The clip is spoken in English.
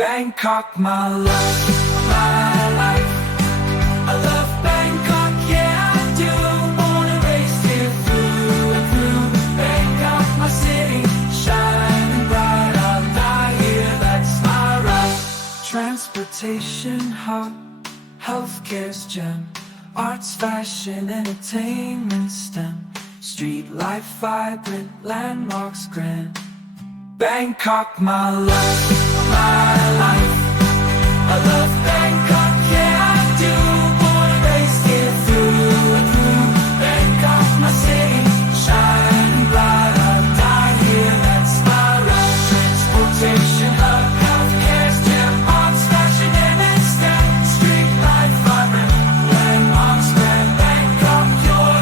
Bangkok, my love, my life. I love Bangkok, yeah I do. Wanna race here through and through. Bangkok, my city, shining bright. I'll die here, that's my right. Transportation hub, healthcare's gem, arts, fashion, entertainment STEM. Street life vibrant, landmarks grand. Bangkok, my love, my life. I love